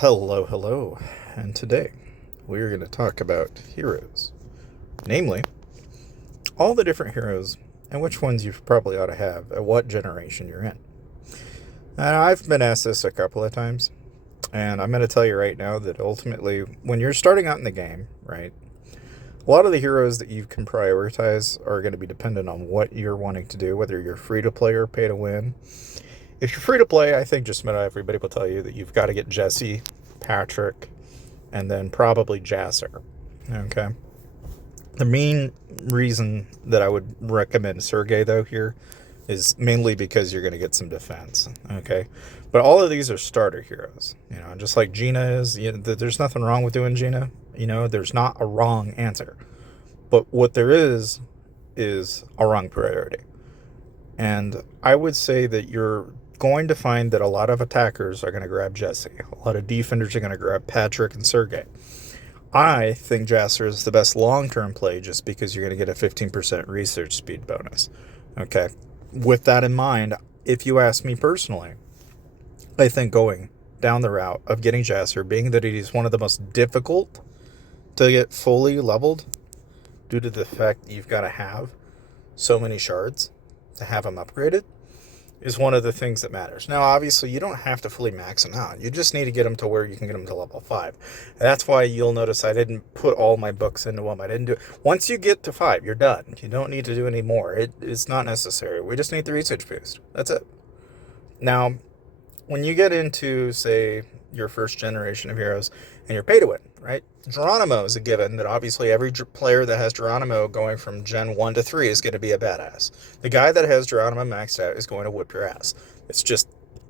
Hello, and today we are going to talk about heroes. Namely, all the different heroes and which ones you probably ought to have at what generation you're in. I've been asked this a couple of times, and I'm going to tell you right now that ultimately, when you're starting out in the game, right, a lot of the heroes that you can prioritize are going to be dependent on what you're wanting to do, whether you're free to play or pay to win. If you're free to play, I think just about everybody will tell you that you've got to get Jesse, Patrick, and then probably Jasser. Okay. The main reason that I would recommend Sergey, though, here is mainly because you're going to get some defense. Okay. But all of these are starter heroes. Just like Gina is, there's nothing wrong with doing Gina. There's not a wrong answer. But what there is a wrong priority. And I would say that you're going to find that a lot of attackers are going to grab Jesse. A lot of defenders are going to grab Patrick and Sergey. I think Jasser is the best long-term play just because you're going to get a 15% research speed bonus. Okay. With that in mind, if you ask me personally, I think going down the route of getting Jasser, being that it is one of the most difficult to get fully leveled due to the fact that you've got to have so many shards to have them upgraded, is one of the things that matters. Now, obviously, you don't have to fully max them out. You just need to get them to where you can get them to level 5. That's why you'll notice I didn't put all my books into them. I didn't do it. Once you get to 5, you're done. You don't need to do any more. It's not necessary. We just need the research boost. That's it. Now, when you get into, say, your first generation of heroes and you're pay to win, right? Geronimo is a given that obviously every player that has Geronimo going from Gen 1 to 3 is going to be a badass. The guy that has Geronimo maxed out is going to whip your ass. It's just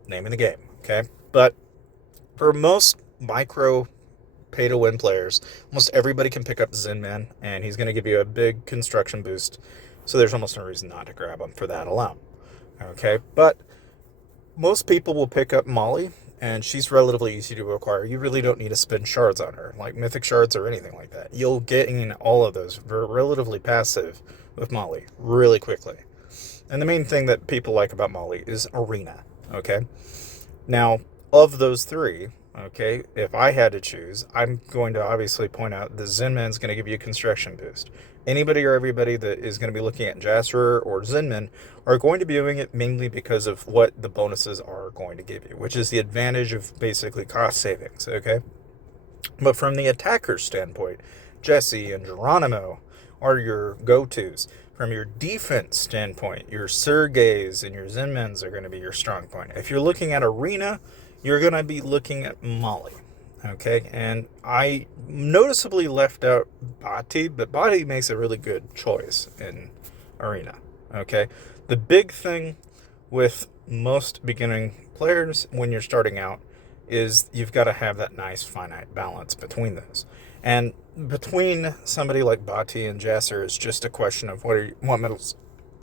name of the game, okay? But for most micro pay to win players, almost everybody can pick up Zinman, and he's going to give you a big construction boost. So there's almost no reason not to grab him for that alone, okay? But most people will pick up Molly, and she's relatively easy to acquire. You really don't need to spend shards on her, like mythic shards or anything like that. You'll get in all of those relatively passive with Molly really quickly. And the main thing that people like about Molly is Arena, okay? Now, of those three, okay, if I had to choose, I'm going to obviously point out that Zinman's going to give you a construction boost. Anybody or everybody that is going to be looking at Jasper or Zinman are going to be doing it mainly because of what the bonuses are going to give you, which is the advantage of basically cost savings, okay? But from the attacker's standpoint, Jesse and Geronimo are your go-tos. From your defense standpoint, your Sergeys and your Zinmans are going to be your strong point. If you're looking at Arena, you're going to be looking at Molly. Okay, and I noticeably left out Bati, but Bati makes a really good choice in Arena. Okay, the big thing with most beginning players when you're starting out is you've got to have that nice finite balance between those. And between somebody like Bati and Jasser, it's just a question of what medals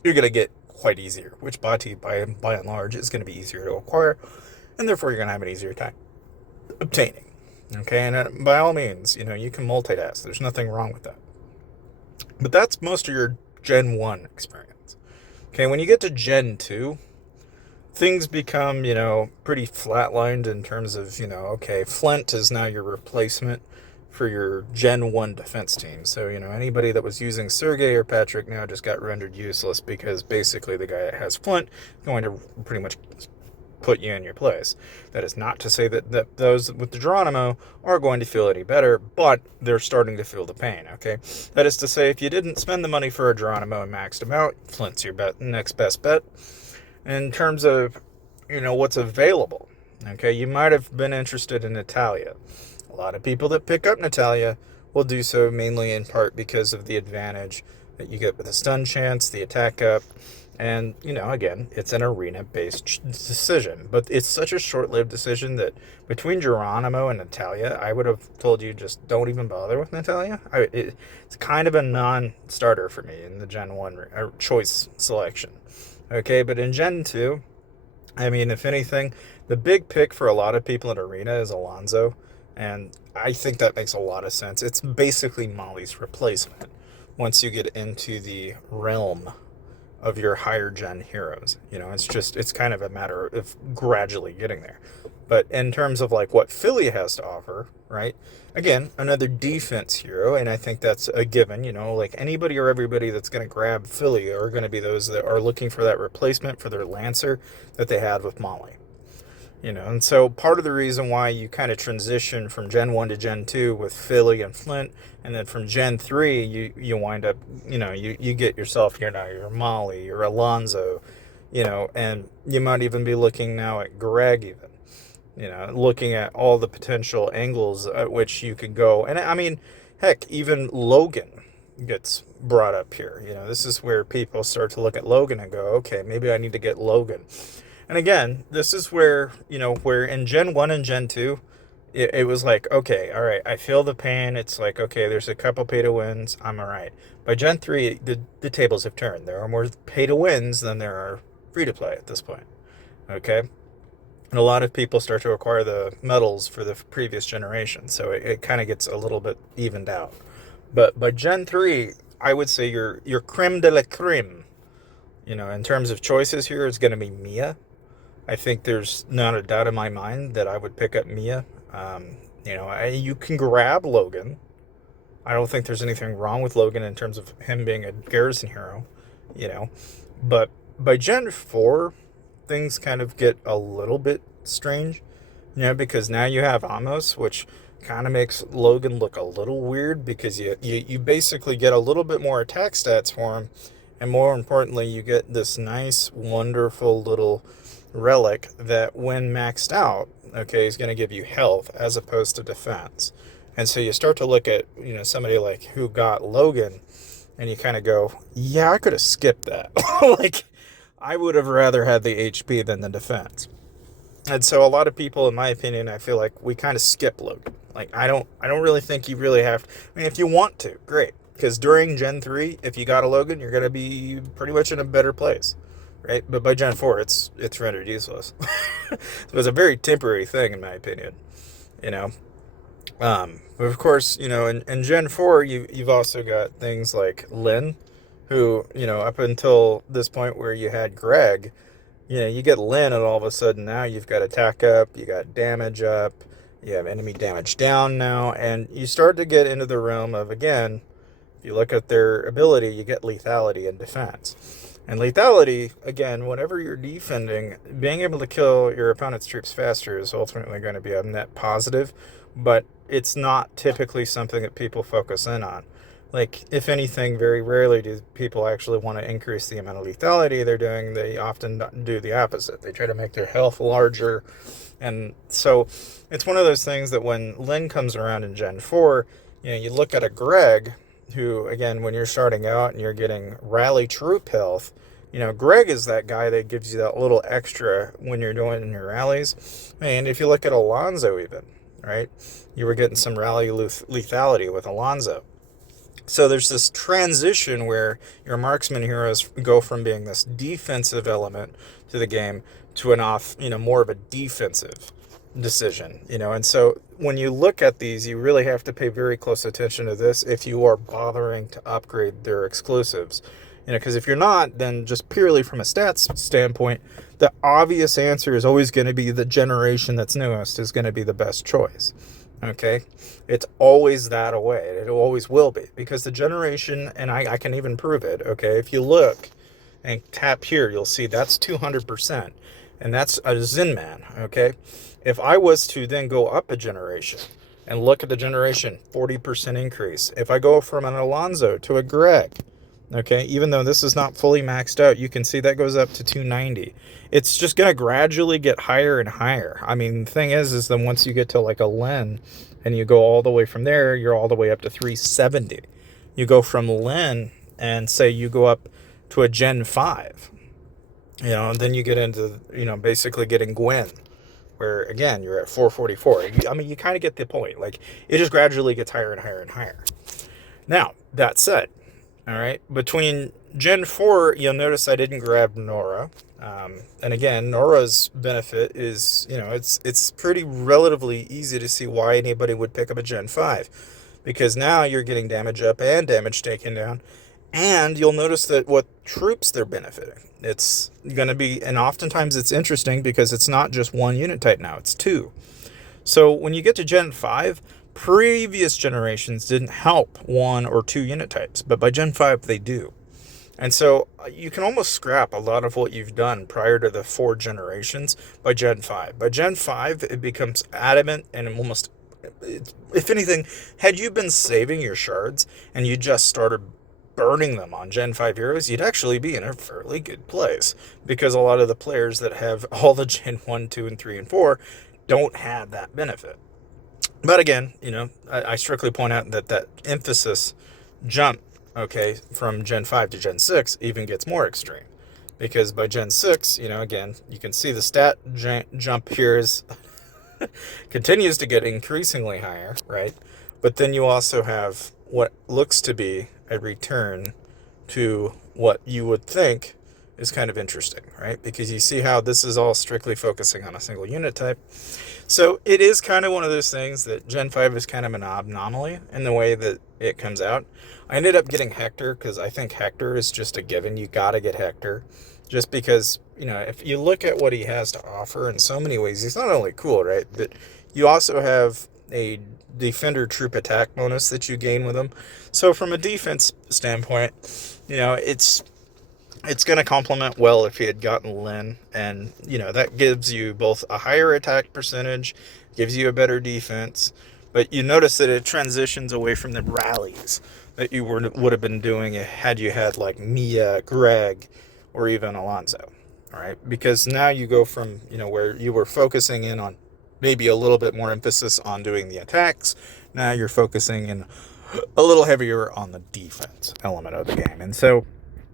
you're going to get quite easier, which Bati, by and large, is going to be easier to acquire, and therefore you're going to have an easier time obtaining. Okay, and by all means, you can multitask. There's nothing wrong with that. But that's most of your Gen 1 experience. Okay, when you get to Gen 2, things become, pretty flatlined in terms of, okay, Flint is now your replacement for your Gen 1 defense team. So, anybody that was using Sergey or Patrick now just got rendered useless because basically the guy that has Flint is going to pretty much put you in your place. That is not to say that those with the Geronimo are going to feel any better, but they're starting to feel the pain, okay? That is to say, if you didn't spend the money for a Geronimo and maxed him out, Flint's your next best bet. In terms of, what's available, okay, you might have been interested in Natalia. A lot of people that pick up Natalia will do so mainly in part because of the advantage that you get with the stun chance, the attack up, and, again, it's an arena-based decision. But it's such a short-lived decision that between Geronimo and Natalia, I would have told you just don't even bother with Natalia. It's kind of a non-starter for me in the Gen 1 choice selection. Okay, but in Gen 2, if anything, the big pick for a lot of people in Arena is Alonzo. And I think that makes a lot of sense. It's basically Molly's replacement once you get into the realm of your higher gen heroes. It's kind of a matter of gradually getting there. But in terms of like what Philly has to offer, right? Again, another defense hero, and I think that's a given. Like anybody or everybody that's going to grab Philly are going to be those that are looking for that replacement for their Lancer that they had with Molly. And so part of the reason why you kind of transition from Gen 1 to Gen 2 with Philly and Flint, and then from Gen 3, you wind up, you get yourself, your Molly, your Alonzo, and you might even be looking now at Greg even, looking at all the potential angles at which you could go. And I mean, heck, even Logan gets brought up here. This is where people start to look at Logan and go, okay, maybe I need to get Logan. And again, this is where, where in Gen 1 and Gen 2, it was like, okay, all right, I feel the pain. It's like, okay, there's a couple pay to wins. I'm all right. By Gen 3, the tables have turned. There are more pay to wins than there are free to play at this point. Okay? And a lot of people start to acquire the medals for the previous generation. So it kind of gets a little bit evened out. But by Gen 3, I would say your creme de la creme, in terms of choices here, is going to be Mia. I think there's not a doubt in my mind that I would pick up Mia. You can grab Logan. I don't think there's anything wrong with Logan in terms of him being a garrison hero, But by Gen 4, things kind of get a little bit strange, because now you have Amos, which kind of makes Logan look a little weird because you basically get a little bit more attack stats for him. And more importantly, you get this nice, wonderful little relic that when maxed out, okay, is going to give you health as opposed to defense. And so you start to look at, somebody like who got Logan, and you kind of go, yeah, I could have skipped that. Like, I would have rather had the HP than the defense. And so a lot of people, in my opinion, I feel like we kind of skip Logan. Like, I don't really think you really have to. I mean, if you want to, great. Because during Gen 3, if you got a Logan, you're going to be pretty much in a better place. Right? But by Gen 4, it's rendered useless. So it's a very temporary thing, in my opinion. But of course, in Gen 4, you've also got things like Lynn, who, up until this point where you had Greg, you get Lynn, and all of a sudden now you've got attack up, you got damage up, you have enemy damage down now, and you start to get into the realm of, again, if you look at their ability, you get lethality and defense. And lethality, again, whenever you're defending, being able to kill your opponent's troops faster is ultimately going to be a net positive, but it's not typically something that people focus in on. Like, if anything, very rarely do people actually want to increase the amount of lethality they're doing. They often do the opposite. They try to make their health larger. And so it's one of those things that when Lynn comes around in Gen 4, you look at a Greg, who, again, when you're starting out and you're getting rally troop health, Greg is that guy that gives you that little extra when you're doing your rallies. And if you look at Alonzo even, right, you were getting some rally lethality with Alonzo. So there's this transition where your marksman heroes go from being this defensive element to the game to more of a defensive decision, and so when you look at these, you really have to pay very close attention to this if you are bothering to upgrade their exclusives, because if you're not, then just purely from a stats standpoint, the obvious answer is always going to be the generation that's newest is going to be the best choice. Okay, it's always that way. It always will be, because the generation, and I can even prove it. Okay, if you look and tap here, you'll see that's 200%, and that's a Zinman. Okay, if I was to then go up a generation and look at the generation, 40% increase. If I go from an Alonzo to a Greg, okay, even though this is not fully maxed out, you can see that goes up to 290. It's just going to gradually get higher and higher. I mean, the thing is then once you get to like a Len and you go all the way from there, you're all the way up to 370. You go from Len and say you go up to a Gen 5, and then you get into, basically getting Gwen, where, again, you're at 444. I mean, you kind of get the point. Like, it just gradually gets higher and higher and higher. Now, that said, all right, between Gen 4, you'll notice I didn't grab Nora. And again, Nora's benefit is, it's pretty relatively easy to see why anybody would pick up a Gen 5. Because now you're getting damage up and damage taken down. And you'll notice that what troops they're benefiting. It's going to be, and oftentimes it's interesting because it's not just one unit type now, it's two. So when you get to Gen 5, previous generations didn't help one or two unit types, but by Gen 5 they do. And so you can almost scrap a lot of what you've done prior to the four generations by Gen 5. By Gen 5, it becomes adamant and almost, if anything, had you been saving your shards and you just started burning them on Gen 5 heroes, you'd actually be in a fairly good place. Because a lot of the players that have all the Gen 1, 2, and 3, and 4 don't have that benefit. But again, I strictly point out that emphasis jump, okay, from Gen 5 to Gen 6 even gets more extreme. Because by Gen 6, again, you can see the stat jump here is continues to get increasingly higher, right? But then you also have what looks to be a return to what you would think is kind of interesting, right? Because you see how this is all strictly focusing on a single unit type. So it is kind of one of those things that Gen 5 is kind of an anomaly in the way that it comes out. I ended up getting Hector because I think Hector is just a given. You got to get Hector just because, if you look at what he has to offer in so many ways, he's not only cool, right? But you also have a defender troop attack bonus that you gain with him. So from a defense standpoint, it's going to complement well if he had gotten Lyn, and that gives you both a higher attack percentage, gives you a better defense, but you notice that it transitions away from the rallies that you would have been doing had you had like Mia, Greg, or even Alonso. All right, because now you go from where you were focusing in on maybe a little bit more emphasis on doing the attacks. Now you're focusing in a little heavier on the defense element of the game. And so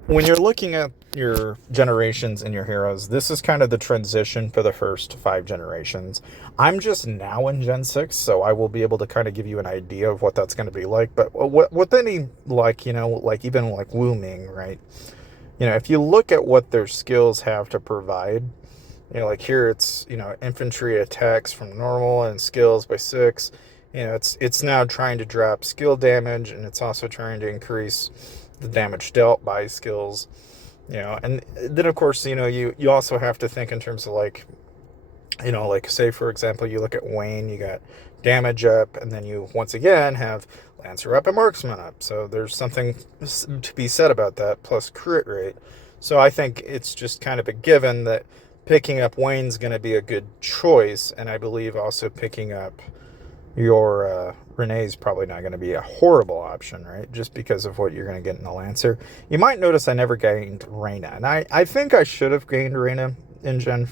when you're looking at your generations and your heroes, this is kind of the transition for the first 5 generations. I'm just now in Gen 6, so I will be able to kind of give you an idea of what that's going to be like. But what they need, even like Wu Ming, right? If you look at what their skills have to provide, like here it's, infantry attacks from normal and skills by 6. It's now trying to drop skill damage, and it's also trying to increase the damage dealt by skills, and then of course, you also have to think in terms of like say for example, you look at Wayne, you got damage up, and then you once again have Lancer up and Marksman up. So there's something to be said about that, plus crit rate. So I think it's just kind of a given that picking up Wayne's going to be a good choice, and I believe also picking up your Renee's probably not going to be a horrible option, right? Just because of what you're going to get in the Lancer. You might notice I never gained Reyna, and I think I should have gained Reyna in Gen.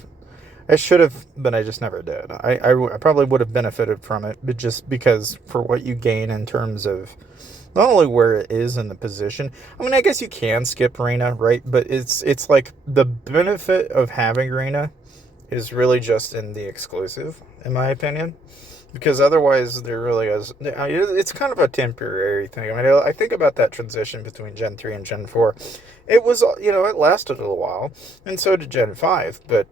I should have, but I just never did. I probably would have benefited from it, but just because for what you gain in terms of not only where it is in the position. I mean, I guess you can skip Reyna, right? But it's like the benefit of having Reyna is really just in the exclusive, in my opinion. Because otherwise, there really is. It's kind of a temporary thing. I mean, I think about that transition between Gen 3 and Gen 4. It was, it lasted a little while, and so did Gen 5, but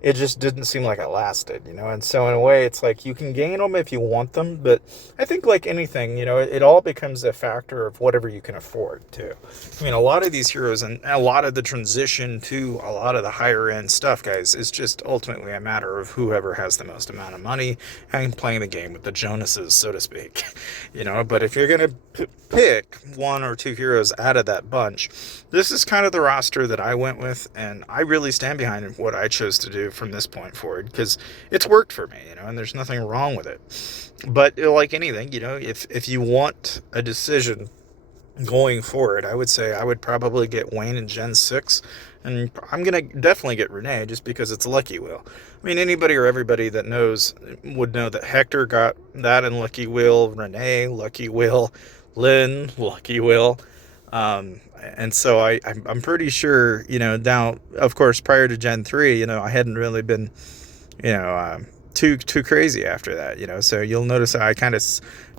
it just didn't seem like it lasted, and so in a way it's like you can gain them if you want them, but I think like anything, it all becomes a factor of whatever you can afford too. I mean, a lot of these heroes and a lot of the transition to a lot of the higher end stuff, guys, is just ultimately a matter of whoever has the most amount of money and playing the game with the Jonases, so to speak. But if you're going to pick one or two heroes out of that bunch, this is kind of the roster that I went with, and I really stand behind what I chose to do from this point forward, because it's worked for me, and there's nothing wrong with it. But like anything, if you want a decision going forward, I would say I would probably get Wayne in Gen 6, and I'm going to definitely get Renee just because it's Lucky Wheel. I mean, anybody or everybody that knows would know that Hector got that in Lucky Wheel, Renee, Lucky Wheel, Lyn, Lucky Wheel. And so I'm pretty sure, now, of course, prior to Gen 3, I hadn't really been, too crazy after that, so you'll notice I kind of,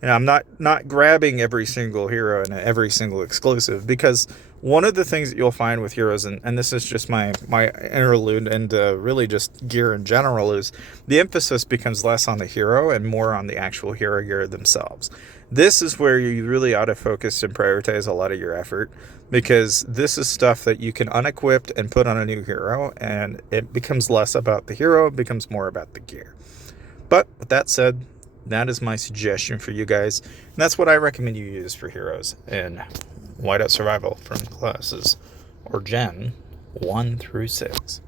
I'm not grabbing every single hero and every single exclusive, because One of the things that you'll find with heroes, and this is just my interlude into really just gear in general, is the emphasis becomes less on the hero and more on the actual hero gear themselves. This is where you really ought to focus and prioritize a lot of your effort, because this is stuff that you can unequip and put on a new hero, and it becomes less about the hero, it becomes more about the gear. But with that said, that is my suggestion for you guys, and that's what I recommend you use for heroes in Whiteout Survival from classes or Gen 1 through 6.